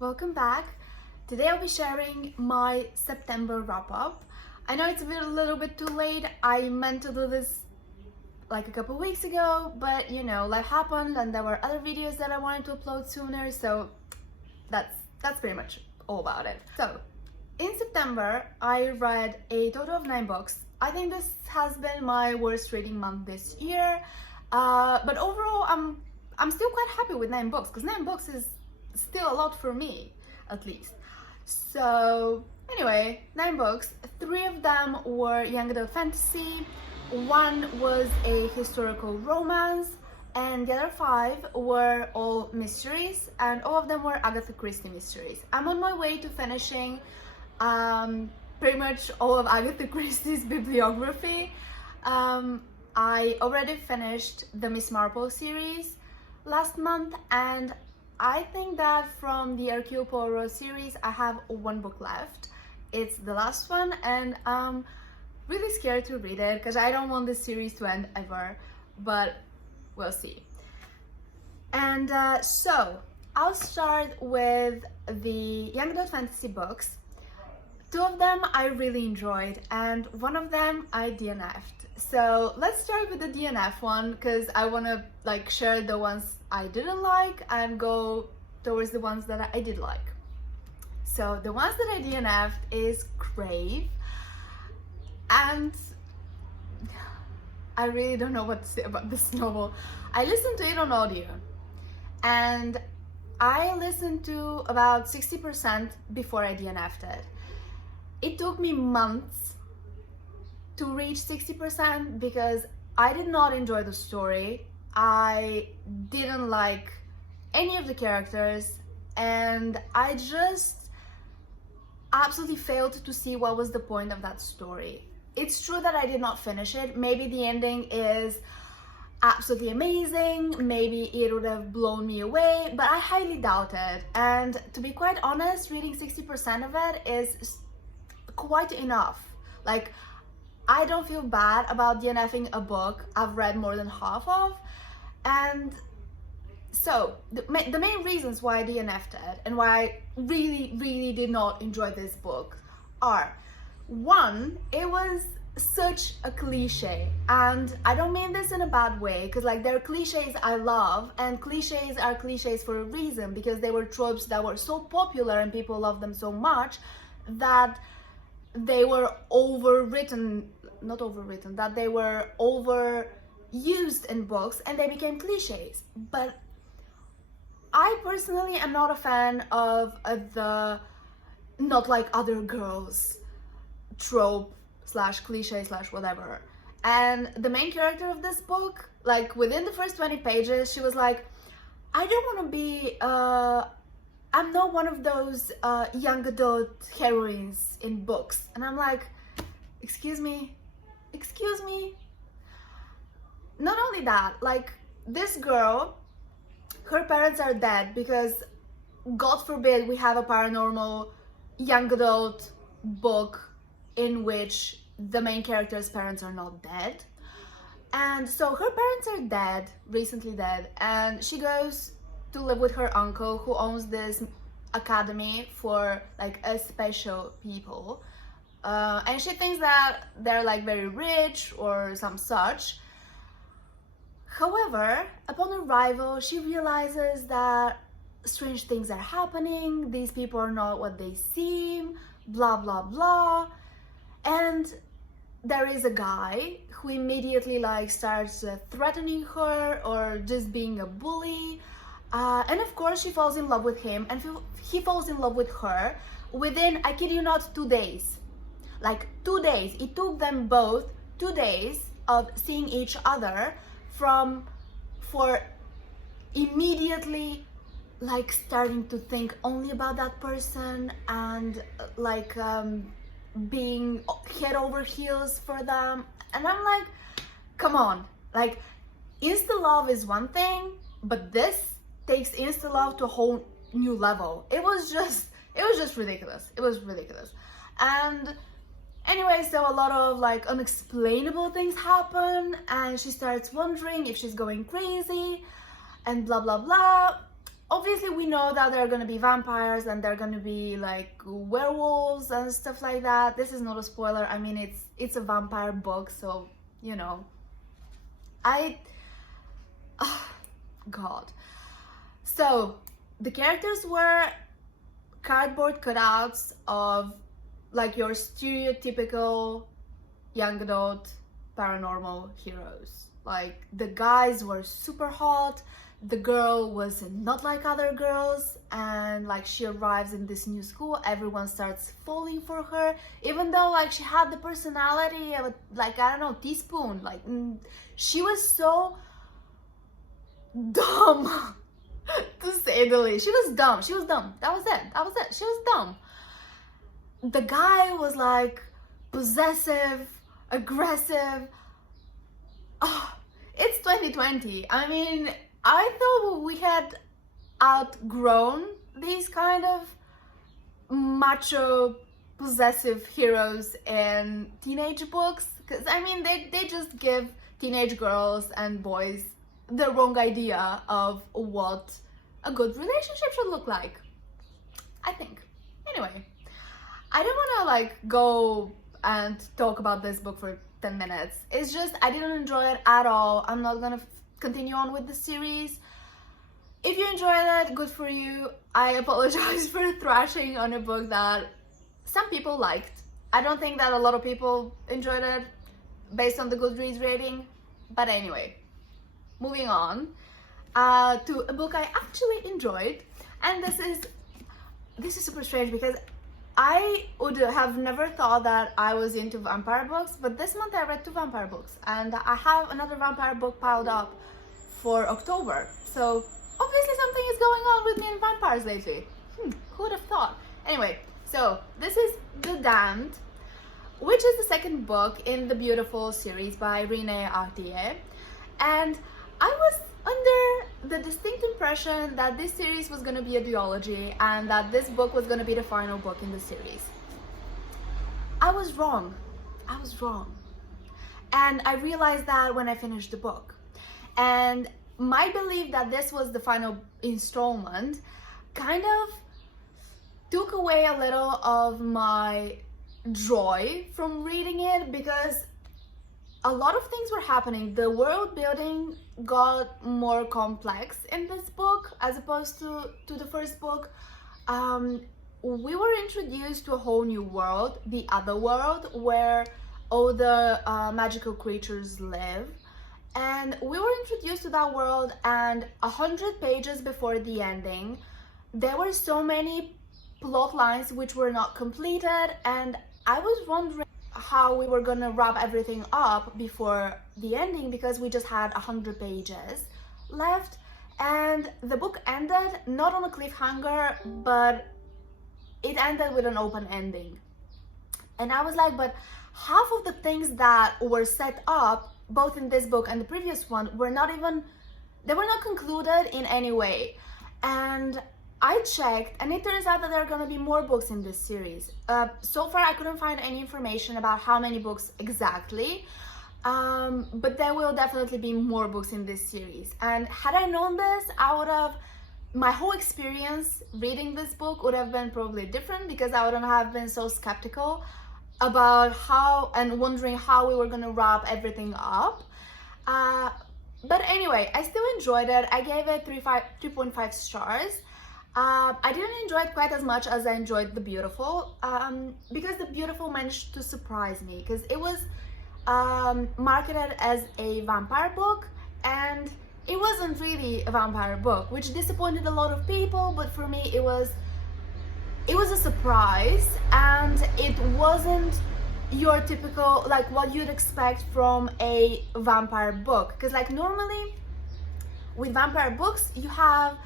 welcome back. Today I'll be sharing my September wrap-up. I know it's a little bit too late. I meant to do this like a couple weeks ago, but you know, life happened and there were other videos that I wanted to upload sooner, so that's pretty much all about it. So, in September, I read a total of 9 books. I think this has been my worst reading month this year, but overall, I'm still quite happy with 9 books, because 9 books is still a lot for me, at least. So anyway, 9 books. 3 of them were young adult fantasy, 1 was a historical romance, and the other 5 were all mysteries, and all of them were Agatha Christie mysteries. I'm on my way to finishing pretty much all of Agatha Christie's bibliography. I already finished the Miss Marple series last month, and I think that from the Hercule Poirot series I have 1 book left. It's the last one, and I'm really scared to read it because I don't want this series to end ever, but we'll see. And so I'll start with the young adult fantasy books. 2 of them I really enjoyed, and 1 of them I DNFed. So let's start with the DNF one, because I want to like share the ones I didn't like and go towards the ones that I did like. So the ones that I DNF'd is Crave, and I really don't know what to say about this novel. I listened to it on audio, and I listened to about 60% before I DNF'd it. It took me months to reach 60% because I did not enjoy the story. I didn't like any of the characters, and I just absolutely failed to see what was the point of that story. It's true that I did not finish it. Maybe the ending is absolutely amazing, maybe it would have blown me away, but I highly doubt it. And to be quite honest, reading 60% of it is quite enough. Like, I don't feel bad about DNFing a book I've read more than half of. And so the main reasons why I DNF'd it and why I really did not enjoy this book are: 1, it was such a cliche, and I don't mean this in a bad way, because like there are cliches I love, and cliches are cliches for a reason, because they were tropes that were so popular and people loved them so much that they were that they were overused in books and they became cliches. But I personally am not a fan of the not like other girls trope slash cliche slash whatever. And the main character of this book, like within the first 20 pages, she was like, I don't want to be I'm not one of those young adult heroines in books. And I'm like, excuse me. Not only that, like, this girl, her parents are dead because, God forbid, we have a paranormal young adult book in which the main character's parents are not dead. And so her parents are dead, recently dead, and she goes to live with her uncle, who owns this academy for like special people, and she thinks that they're like very rich or some such. However, upon arrival, she realizes that strange things are happening, these people are not what they seem, blah blah blah. And there is a guy who immediately like starts threatening her or just being a bully. And of course she falls in love with him, and he falls in love with her within, I kid you not, 2 days. Like 2 days. It took them both 2 days of seeing each other for immediately like starting to think only about that person and like being head over heels for them. And I'm like, come on, like insta love is one thing, but this takes insta love to a whole new level. It was just ridiculous. It was ridiculous. And anyway, so a lot of like unexplainable things happen, and she starts wondering if she's going crazy and blah blah blah. obviously we know that there are going to be vampires and there are going to be like werewolves and stuff like that. This is not a spoiler. I mean, it's a vampire book, so you know. God. So the characters were cardboard cutouts of like your stereotypical young adult paranormal heroes. Like the guys were super hot, the girl was not like other girls, and like she arrives in this new school, everyone starts falling for her, even though like she had the personality of a, like, I don't know, teaspoon. Like she was so dumb to say the least. She was dumb. That was it. She was dumb. The guy was like possessive, aggressive. Oh, it's 2020. I mean, I thought we had outgrown these kind of macho possessive heroes in teenage books, because I mean they just give teenage girls and boys the wrong idea of what a good relationship should look like, I think. Anyway, I don't want to like go and talk about this book for 10 minutes. It's just I didn't enjoy it at all. I'm not gonna continue on with the series. If you enjoyed it, good for you. I apologize for thrashing on a book that some people liked. I don't think that a lot of people enjoyed it based on the Goodreads rating. But anyway, moving on to a book I actually enjoyed. And this is super strange because I would have never thought that I was into vampire books, but this month I read 2 vampire books and I have another vampire book piled up for October. So obviously something is going on with me and vampires lately. Who would have thought? Anyway, so this is The Damned, which is the second book in the Beautiful series by Renee Ahdieh. And I was under the distinct impression that this series was going to be a duology and that this book was going to be the final book in the series. I was wrong. And I realized that when I finished the book. And my belief that this was the final installment kind of took away a little of my joy from reading it, because a lot of things were happening. The world building got more complex in this book as opposed to the first book. We were introduced to a whole new world, the other world, where all the magical creatures live. And we were introduced to that world, and 100 pages before the ending, there were so many plot lines which were not completed, and I was wondering how we were gonna wrap everything up before the ending, because we just had 100 pages left. And the book ended not on a cliffhanger, but it ended with an open ending. And I was like, but half of the things that were set up both in this book and the previous one were not concluded in any way. And I checked, and it turns out that there are going to be more books in this series. So far I couldn't find any information about how many books exactly, but there will definitely be more books in this series. And had I known this, my whole experience reading this book would have been probably different, because I wouldn't have been so skeptical about how, and wondering how we were going to wrap everything up. But anyway, I still enjoyed it. I gave it 3.5 stars. I didn't enjoy it quite as much as I enjoyed The Beautiful, because The Beautiful managed to surprise me, because it was marketed as a vampire book, and it wasn't really a vampire book, which disappointed a lot of people. But for me, it was a surprise, and it wasn't your typical, like, what you'd expect from a vampire book. Because like normally with vampire books, you have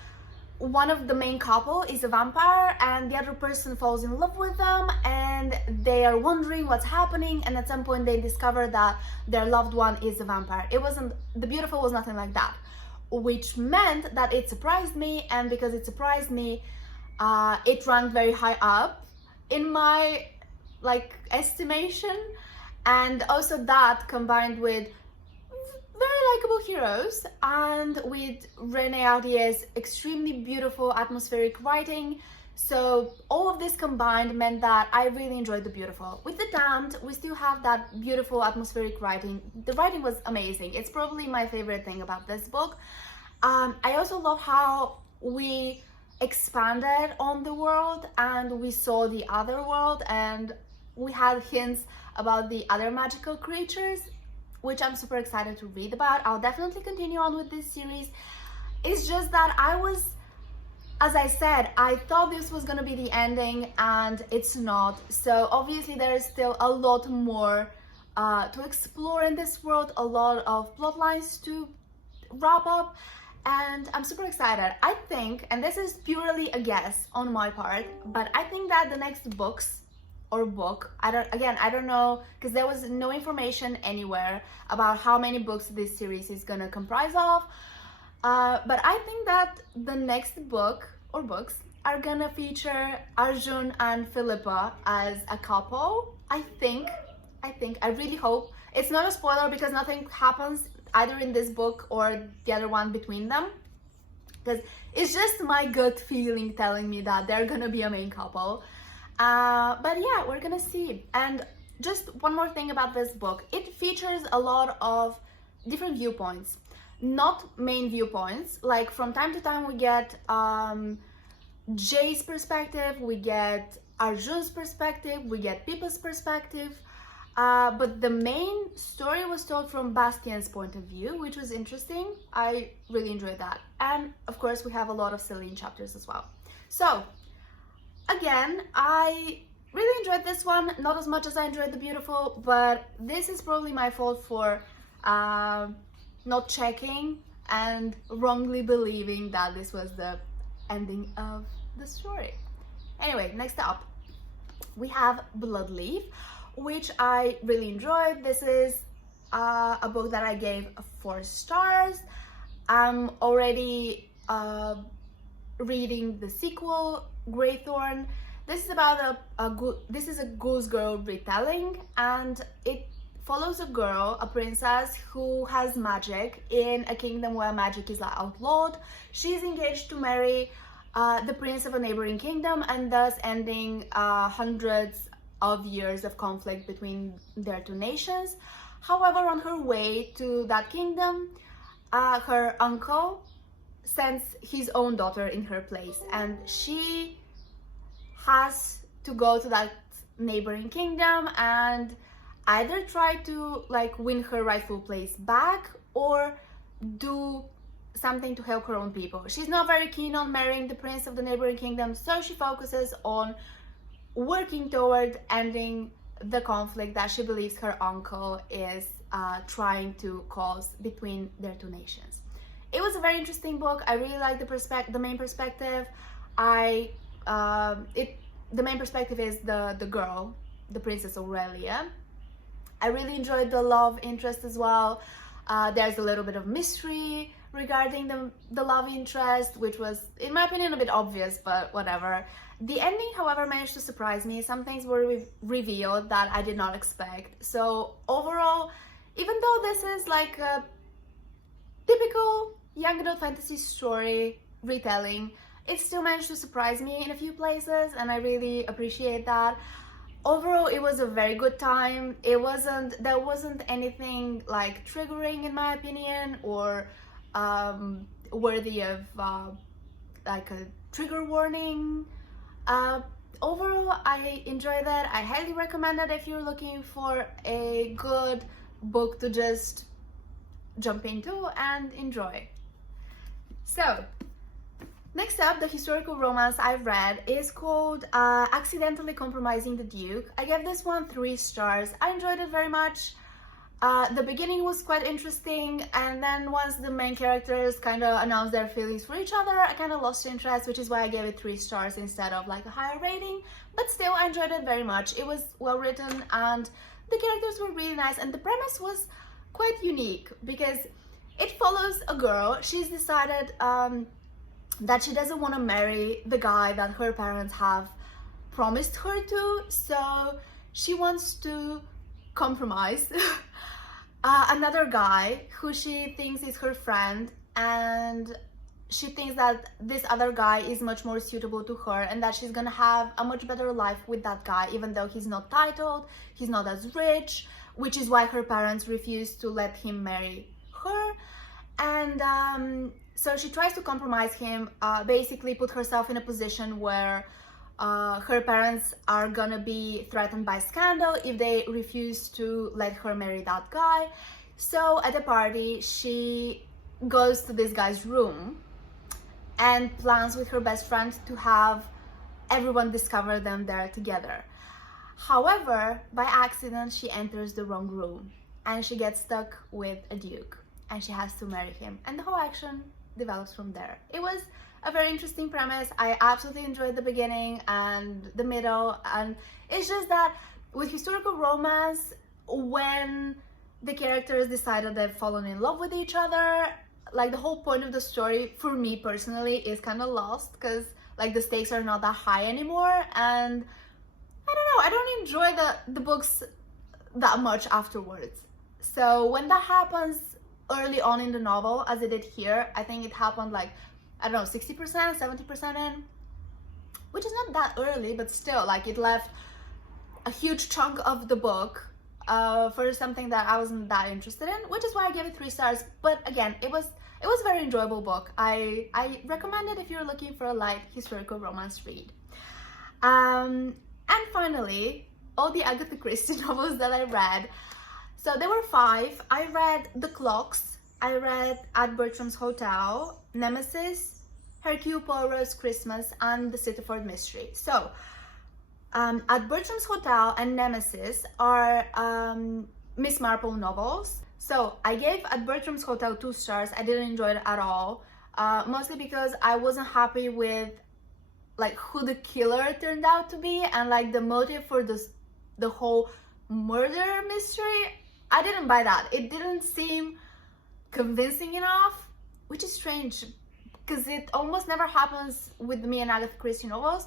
one of the main couple is a vampire and the other person falls in love with them, and they are wondering what's happening, and at some point they discover that their loved one is a vampire. The Beautiful was nothing like that, which meant that it surprised me, and because it surprised me, it ranked very high up in my estimation. And also that, combined with very likable heroes, and with Renee Audier's extremely beautiful atmospheric writing. So all of this combined meant that I really enjoyed The Beautiful. With The Damned, we still have that beautiful atmospheric writing. The writing was amazing. It's probably my favorite thing about this book. I also love how we expanded on the world and we saw the other world, and we had hints about the other magical creatures, which I'm super excited to read about. I'll definitely continue on with this series. It's just that as I said, I thought this was gonna be the ending, and it's not. So obviously there is still a lot more to explore in this world, a lot of plot lines to wrap up, and I'm super excited. I think, and this is purely a guess on my part, but I think that the next book, I don't know, because there was no information anywhere about how many books this series is gonna comprise of. But I think that the next book or books are gonna feature Arjun and Philippa as a couple. I really hope. It's not a spoiler because nothing happens either in this book or the other one between them, because it's just my gut feeling telling me that they're gonna be a main couple. But yeah, we're gonna see. And just one more thing about this book, it features a lot of different viewpoints, not main viewpoints. Like from time to time we get Jay's perspective, we get Arjun's perspective, we get Pippa's perspective, but the main story was told from Bastian's point of view, which was interesting. I really enjoyed that. And of course we have a lot of Celine chapters as well. So again, I really enjoyed this one, not as much as I enjoyed The Beautiful, but this is probably my fault for not checking and wrongly believing that this was the ending of the story. Anyway, next up we have Bloodleaf, which I really enjoyed. This is a book that I gave 4 stars. I'm already reading the sequel, Greythorn. This is about this is a Goose Girl retelling, and it follows a princess who has magic in a kingdom where magic is outlawed. She's engaged to marry the prince of a neighboring kingdom, and thus ending hundreds of years of conflict between their 2 nations. However, on her way to that kingdom, her uncle sends his own daughter in her place, and she has to go to that neighboring kingdom and either try to win her rightful place back or do something to help her own people. She's not very keen on marrying the prince of the neighboring kingdom, so she focuses on working toward ending the conflict that she believes her uncle is trying to cause between their 2 nations. It was a very interesting book. I really like the main perspective. The main perspective is the girl, the Princess Aurelia. I really enjoyed the love interest as well. There's a little bit of mystery regarding the love interest, which was, in my opinion, a bit obvious, but whatever. The ending, however, managed to surprise me. Some things were revealed that I did not expect. So overall, even though this is like a typical young adult fantasy story retelling, it still managed to surprise me in a few places, and I really appreciate that. Overall, it was a very good time. There wasn't anything like triggering in my opinion, or worthy of like a trigger warning. Overall, I enjoyed that. I highly recommend it if you're looking for a good book to just jump into and enjoy. So next up, the historical romance I've read is called Accidentally Compromising the Duke. I gave this one 3 stars. I enjoyed it very much. The beginning was quite interesting, and then once the main characters kind of announced their feelings for each other, I kind of lost interest, which is why I gave it 3 stars instead of like a higher rating. But still, I enjoyed it very much. It was well written and the characters were really nice, and the premise was quite unique because it follows a girl. She's decided that she doesn't want to marry the guy that her parents have promised her to, so she wants to compromise another guy who she thinks is her friend, and she thinks that this other guy is much more suitable to her and that she's gonna have a much better life with that guy, even though he's not titled, he's not as rich, which is why her parents refuse to let him marry her. And so she tries to compromise him, basically put herself in a position where her parents are gonna be threatened by scandal if they refuse to let her marry that guy. So at the party, she goes to this guy's room and plans with her best friend to have everyone discover them there together. However, by accident, she enters the wrong room and she gets stuck with a duke and she has to marry him, and the whole action develops from there. It was a very interesting premise. I absolutely enjoyed the beginning and the middle, and it's just that with historical romance, when the characters decided they've fallen in love with each other, like the whole point of the story for me personally is kind of lost, because like the stakes are not that high anymore, and I don't know, I don't enjoy the books that much afterwards. So when that happens early on in the novel, as it did here, I think it happened like, I don't know, 60%, 70% in, which is not that early, but still, like, it left a huge chunk of the book for something that I wasn't that interested in, which is why I gave it 3 stars. But again, it was a very enjoyable book. I recommend it if you're looking for a light historical romance read. And finally, all the Agatha Christie novels that I read. So there were 5. I read The Clocks, I read At Bertram's Hotel, Nemesis, Hercule Poirot's Christmas, and The Sitterford Mystery. So At Bertram's Hotel and Nemesis are Miss Marple novels. So I gave At Bertram's Hotel 2 stars. I didn't enjoy it at all, mostly because I wasn't happy with like who the killer turned out to be and like the motive for the whole murder mystery. I didn't buy that. It didn't seem convincing enough, which is strange because it almost never happens with me and Agatha Christie novels.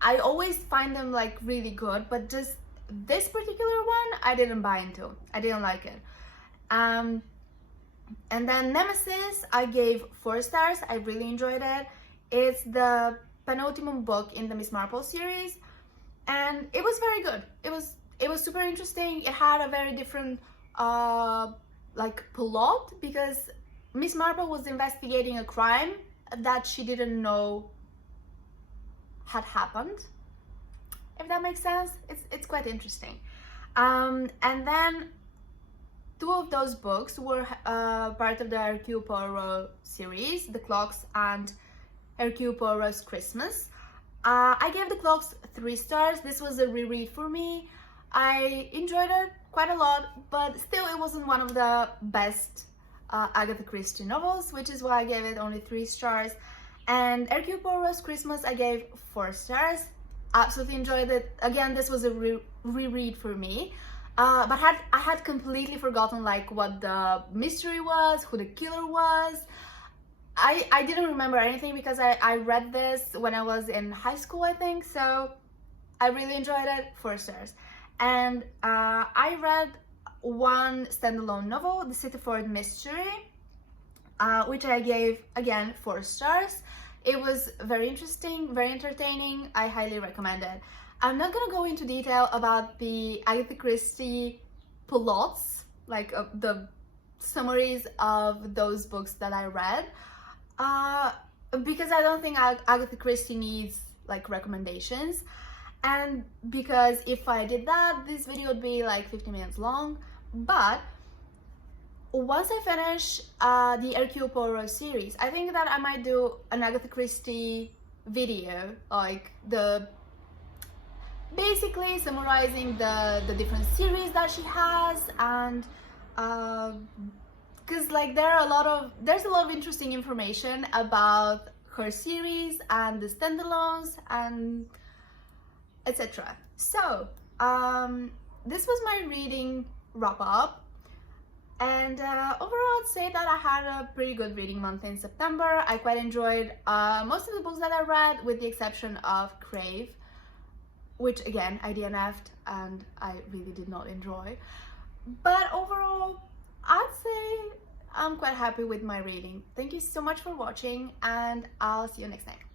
I always find them like really good, but just this particular one I didn't buy into. I didn't like it. And then Nemesis I gave 4 stars. I really enjoyed it. It's the penultimate book in the Miss Marple series, and it was very good. It was super interesting. It had a very different like plot, because Miss Marple was investigating a crime that she didn't know had happened, if that makes sense. It's quite interesting. And then 2 of those books were part of the Hercule Poirot series, The Clocks and Hercule Poirot's Christmas. I gave The Clocks 3 stars. This was a reread for me. I enjoyed it quite a lot, but still it wasn't one of the best Agatha Christie novels, which is why I gave it only 3 stars. And Hercule Poirot's Christmas I gave 4 stars. Absolutely enjoyed it. Again, this was a reread for me. But I had completely forgotten like what the mystery was, who the killer was. I didn't remember anything because I read this when I was in high school, I think, so I really enjoyed it. 4 stars. And I read one standalone novel, The Sitterford Mystery, which I gave, again, 4 stars. It was very interesting, very entertaining. I highly recommend it. I'm not gonna go into detail about the Agatha Christie plots, like the summaries of those books that I read, because I don't think Agatha Christie needs like recommendations, and because if I did that, this video would be like 50 minutes long. But once I finish the Hercule Poirot series, I think that I might do an Agatha Christie video, like basically summarizing the different series that she has, and because like there's a lot of interesting information about her series and the standalones and etc. So this was my reading wrap up, and overall I'd say that I had a pretty good reading month in September. I quite enjoyed most of the books that I read, with the exception of Crave, which again I DNFed and I really did not enjoy. But overall, I'd say I'm quite happy with my reading. Thank you so much for watching, and I'll see you next time.